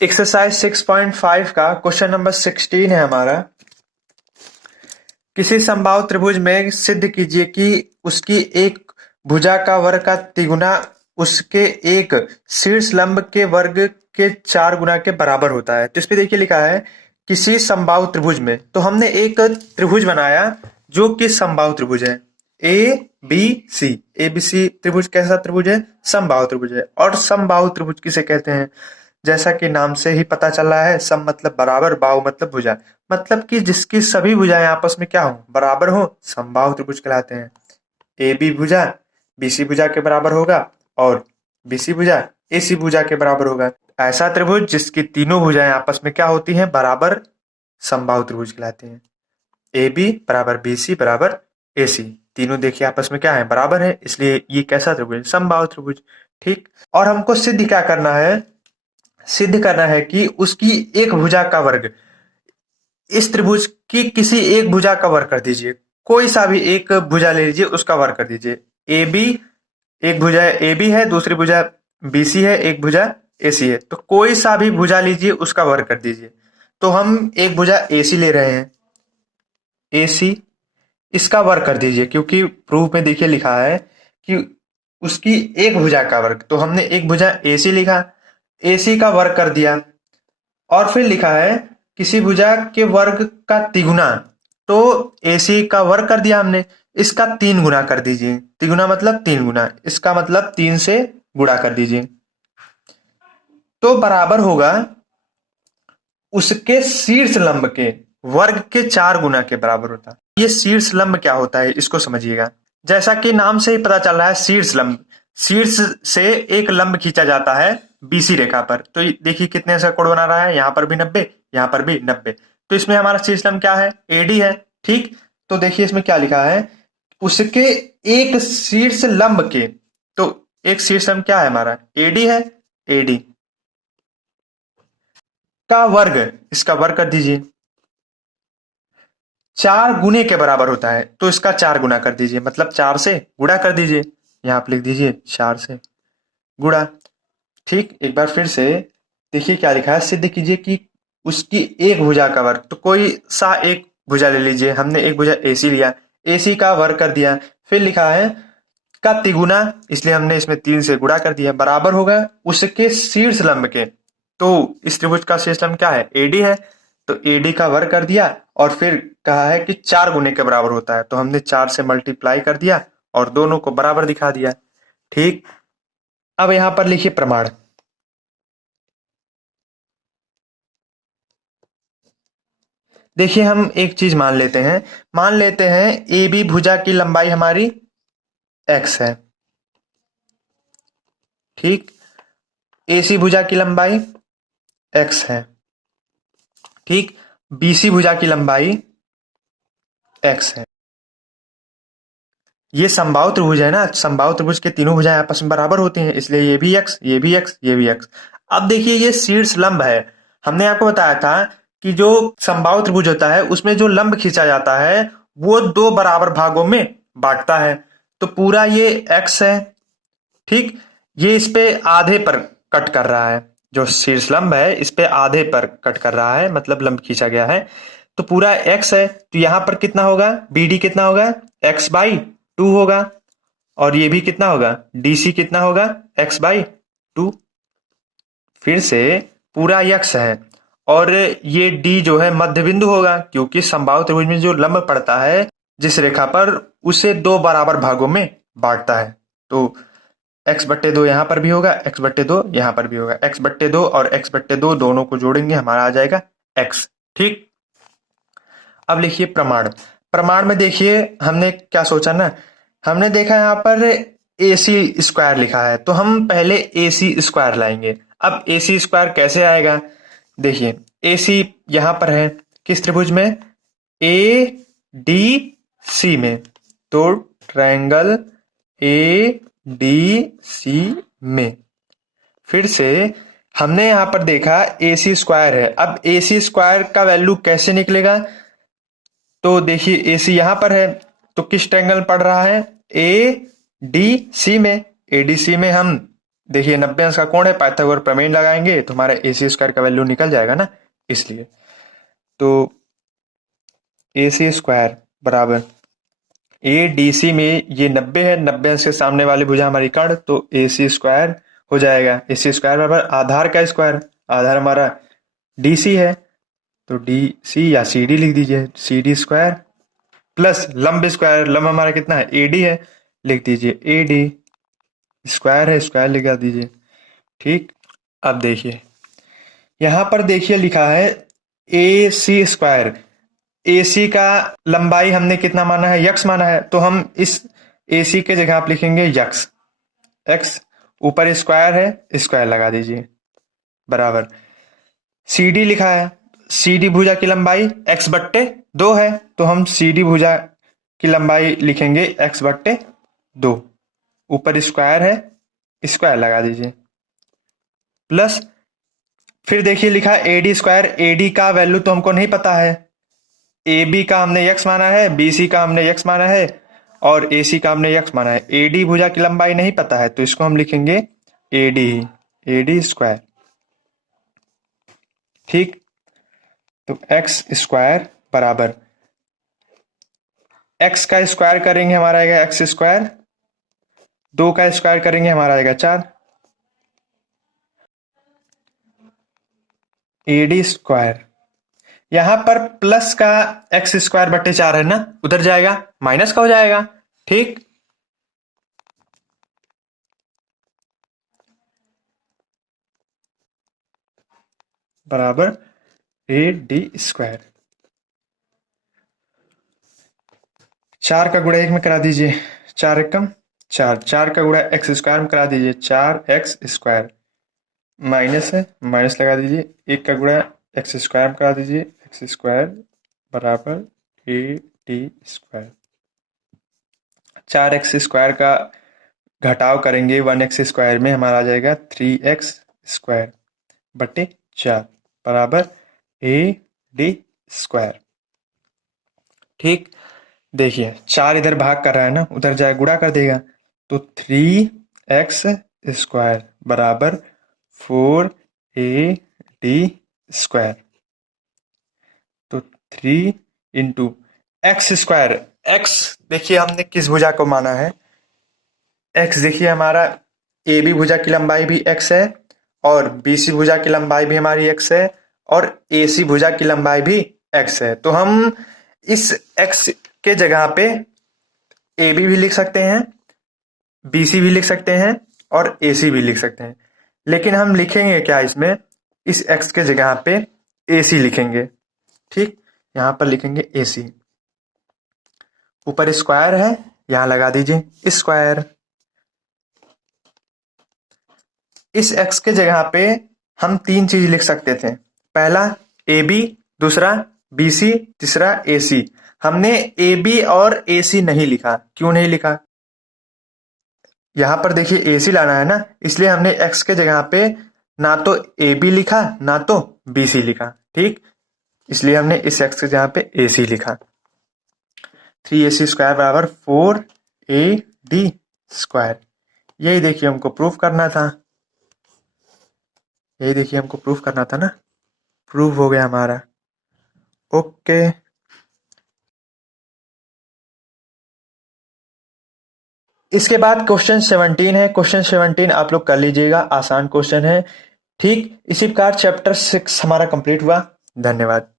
Exercise 6.5 का question number 16 है हमारा। किसी समबाहु त्रिभुज में सिद्ध कीजिए कि उसकी एक भुजा का वर्ग का तिगुना उसके एक शीर्ष लंब के वर्ग के 4 गुना के बराबर होता है। तो इस पे देखिए लिखा है किसी समबाहु त्रिभुज में। तो हमने एक त्रिभुज बनाया जो कि समबाहु त्रिभुज है A B C. A B C त्रिभुज कैसा त्रिभुज है? समबाहु त्रिभुज है। और समबाहु त्रिभुज किसे कहते हैं? जैसा कि नाम से ही पता चल रहा है, सम मतलब बराबर, बाहु मतलब भुजा, मतलब कि जिसकी सभी भुजाएं आपस में क्या हो? बराबर हो, समबाहु त्रिभुज कहलाते हैं। ए बी भुजा बीसी भुजा के बराबर होगा और बीसी भुजा एसी भुजा के बराबर होगा। ऐसा त्रिभुज जिसकी तीनों भुजाएं आपस में क्या होती हैं? बराबर, समबाहु त्रिभुज कहलाते हैं। ए बी बराबर बी सी बराबर ए सी, तीनों देखिए आपस में क्या है? बराबर है, इसलिए ये कैसा त्रिभुज है? समबाहु त्रिभुज। ठीक। और हमको सिद्ध क्या करना है? सिद्ध करना है कि उसकी एक भुजा का वर्ग, इस त्रिभुज की किसी एक भुजा का वर्ग कर दीजिए। कोई सा भी एक भुजा ले लीजिए, उसका वर्ग कर दीजिए। ए बी, एक भुजा ए बी है, दूसरी भुजा बी सी है, एक भुजा ए सी है। तो कोई सा भी भुजा लीजिए, उसका वर्ग कर दीजिए। तो हम एक भुजा ए सी ले रहे हैं, ए सी, इसका वर्ग कर दीजिए, क्योंकि प्रूफ में देखिए लिखा है कि उसकी एक भुजा का वर्ग। तो हमने एक भुजा ए सी लिखा, ए सी का वर्ग कर दिया। और फिर लिखा है किसी भुजा के वर्ग का तिगुना, तो एसी का वर्ग कर दिया हमने, इसका 3 गुना कर दीजिए। तिगुना मतलब 3 गुना, इसका मतलब 3 से गुणा कर दीजिए। तो बराबर होगा उसके शीर्ष लंब के वर्ग के 4 गुना के बराबर होता है। ये शीर्ष लंब क्या होता है इसको समझिएगा। जैसा कि नाम से ही पता चल रहा है, शीर्ष लंब, शीर्ष से एक लंब खींचा जाता है बीसी रेखा पर। तो देखिए कितने से कोण बना रहा है, यहाँ पर भी 90, यहाँ पर भी 90। तो इसमें हमारा शीर्ष लंब क्या है? एडी है। ठीक। तो देखिए इसमें क्या लिखा है, उसके एक शीर्ष लंब के, तो एक शीर्ष लंब क्या है हमारा? एडी है। एडी का वर्ग, इसका वर्ग कर दीजिए, 4 गुने के बराबर होता है। तो इसका 4 गुना कर दीजिए, मतलब 4 से गुणा कर दीजिए। यहां पर लिख दीजिए 4 से गुणा। ठीक। एक बार फिर से देखिए क्या लिखा है, सिद्ध कीजिए कि उसकी एक भुजा का वर्ग। तो कोई सा एक भुजा ले लीजिए, हमने एक भुजा एसी लिया, एसी का वर्ग कर दिया। फिर लिखा है का तिगुना, इसलिए हमने इसमें 3 से गुणा कर दिया, बराबर होगा उसके शीर्ष लंब के। तो इस त्रिभुज का शीर्ष लंब क्या है? एडी है। तो एडी का वर्ग कर दिया और फिर कहा है कि 4 गुने के बराबर होता है, तो हमने 4 से मल्टीप्लाई कर दिया और दोनों को बराबर दिखा दिया। ठीक। अब यहां पर लिखिए प्रमाण। देखिए हम एक चीज मान लेते हैं, मान लेते हैं ए बी भुजा की लंबाई हमारी x है। ठीक। AC भुजा की लंबाई x है। ठीक। BC भुजा की लंबाई x है। ये समबाहु त्रिभुज है ना, समबाहु त्रिभुज के तीनों भुजाएं आपस में बराबर होती हैं, इसलिए ये भी x, ये भी x, ये भी x। अब देखिए ये शीर्ष लंब है। हमने आपको बताया था कि जो समबाहु त्रिभुज होता है उसमें जो लंब खींचा जाता है वो 2 बराबर भागों में बांटता है। तो पूरा ये x है। ठीक। ये इस पे आधे पर कट कर रहा है, जो शीर्ष लंब है इस पे आधे पर कट कर रहा है, मतलब लंब खींचा गया है। तो पूरा x है, तो यहां पर कितना होगा? BD कितना होगा? x/2 होगा। और ये भी कितना होगा? DC कितना होगा? x/2। फिर से पूरा x है और ये D जो है मध्य बिंदु होगा, क्योंकि समबाहु त्रिभुज में जो लंब पड़ता है जिस रेखा पर, उसे 2 बराबर भागों में बांटता है। तो x/2 यहां पर भी होगा, x/2 यहां पर भी होगा। x/2 और x/2 दोनों को जोड़ेंगे, हमारा आ जाएगा x। ठीक। अब लिखिए प्रमाण। प्रमाण में देखिए हमने क्या सोचा ना, हमने देखा यहाँ पर AC स्क्वायर लिखा है, तो हम पहले AC स्क्वायर लाएंगे। अब AC स्क्वायर कैसे आएगा? देखिए AC यहां पर है किस त्रिभुज में? ADC में। तो ट्रायंगल ADC में। फिर से हमने यहां पर देखा AC स्क्वायर है। अब AC स्क्वायर का वैल्यू कैसे निकलेगा? तो देखिए AC यहां पर है, तो किस ट्रायंगल पड़ रहा है? ADC में। ADC में हम देखिए 90 अंश का कोण है, पाइथागोरस प्रमेय लगाएंगे तो हमारा AC स्क्वायर का वैल्यू निकल जाएगा ना, इसलिए। तो AC स्क्वायर बराबर ADC में ये 90 है, 90 अंश के सामने वाली भुजा हमारी कर्ण, तो AC स्क्वायर हो जाएगा। AC स्क्वायर बराबर आधार का स्क्वायर, आधार हमारा DC है तो DC या CD लिख दीजिए, CD स्क्वायर प्लस लंब स्क्वायर, लंब हमारा कितना है AD है, लिख दीजिए AD स्क्वायर है, स्क्वायर लिखा दीजिए। ठीक, अब देखिए यहां पर देखिए लिखा है AC स्क्वायर, AC का लंबाई हमने कितना माना है, यक्स माना है, तो हम इस AC के जगह आप लिखेंगे यक्स, एक्स ऊपर स्क्वायर है, स्क्वायर लगा दीजिए बराबर CD लिखा है, CD भुजा की लंबाई x बट्टे 2 है, तो हम CD भुजा की लंबाई लिखेंगे x बट्टे 2, ऊपर स्क्वायर है, स्क्वायर लगा दीजिए प्लस फिर देखिए लिखा है AD स्क्वायर, AD का वैल्यू तो हमको नहीं पता है, AB का हमने x माना है, BC का हमने x माना है और AC का हमने x माना है। AD भुजा की लंबाई नहीं पता है तो इसको हम लिखेंगे AD स्क्वायर। ठीक, तो x स्क्वायर बराबर x का स्क्वायर करेंगे हमारा आएगा x स्क्वायर, 2 का स्क्वायर करेंगे हमारा आएगा 4, AD स्क्वायर यहां पर प्लस का x स्क्वायर बट्टे 4 है ना, उधर जाएगा माइनस का हो जाएगा। ठीक, बराबर AD स्क्वायर, 4 का गुणा 1 में करा दीजिए, 4 एकम 4, 4 का गुणा x स्क्वायर में करा दीजिए 4x स्क्वायर, माइनस है माइनस लगा दीजिए, 1 का गुणा x स्क्वायर में करा दीजिए x स्क्वायर बराबर AD स्क्वायर, 4x स्क्वायर का घटाव करेंगे 1x स्क्वायर में, हमारा आ जाएगा 3x स्क्वायर बटे 4 बराबर AD स्क्वायर। ठीक, देखिए 4 इधर भाग कर रहा है ना, उधर जाए गुणा कर देगा, तो 3x स्क्वायर बराबर 4AD स्क्वायर, तो 3 इंटू एक्स स्क्वायर, x देखिए हमने किस भुजा को माना है, x देखिए हमारा AB भुजा की लंबाई भी x है और BC भुजा की लंबाई भी हमारी x है और AC भुजा की लंबाई भी x है, तो हम इस x के जगह पे AB भी लिख सकते हैं, BC भी लिख सकते हैं और AC भी लिख सकते हैं, लेकिन हम लिखेंगे क्या इसमें, इस x के जगह पे AC लिखेंगे। ठीक, यहां पर लिखेंगे AC, ऊपर स्क्वायर है यहां लगा दीजिए स्क्वायर, इस x के जगह पे हम 3 चीज लिख सकते थे, पहला AB, दूसरा BC, तीसरा AC। हमने AB और AC नहीं लिखा, क्यों नहीं लिखा, यहां पर देखिए AC लाना है ना, इसलिए हमने x के जगह पे ना तो AB लिखा ना तो BC लिखा। ठीक, इसलिए हमने इस x के जगह पे AC लिखा, 3AC स्क्वायर बराबर 4AD स्क्वायर। यही देखिए हमको प्रूफ करना था, यही देखिए हमको प्रूफ करना था ना, प्रूफ हो गया हमारा। ओके, इसके बाद क्वेश्चन 17 है, क्वेश्चन 17 आप लोग कर लीजिएगा, आसान क्वेश्चन है। ठीक, इसी प्रकार चैप्टर 6 हमारा कंप्लीट हुआ। धन्यवाद।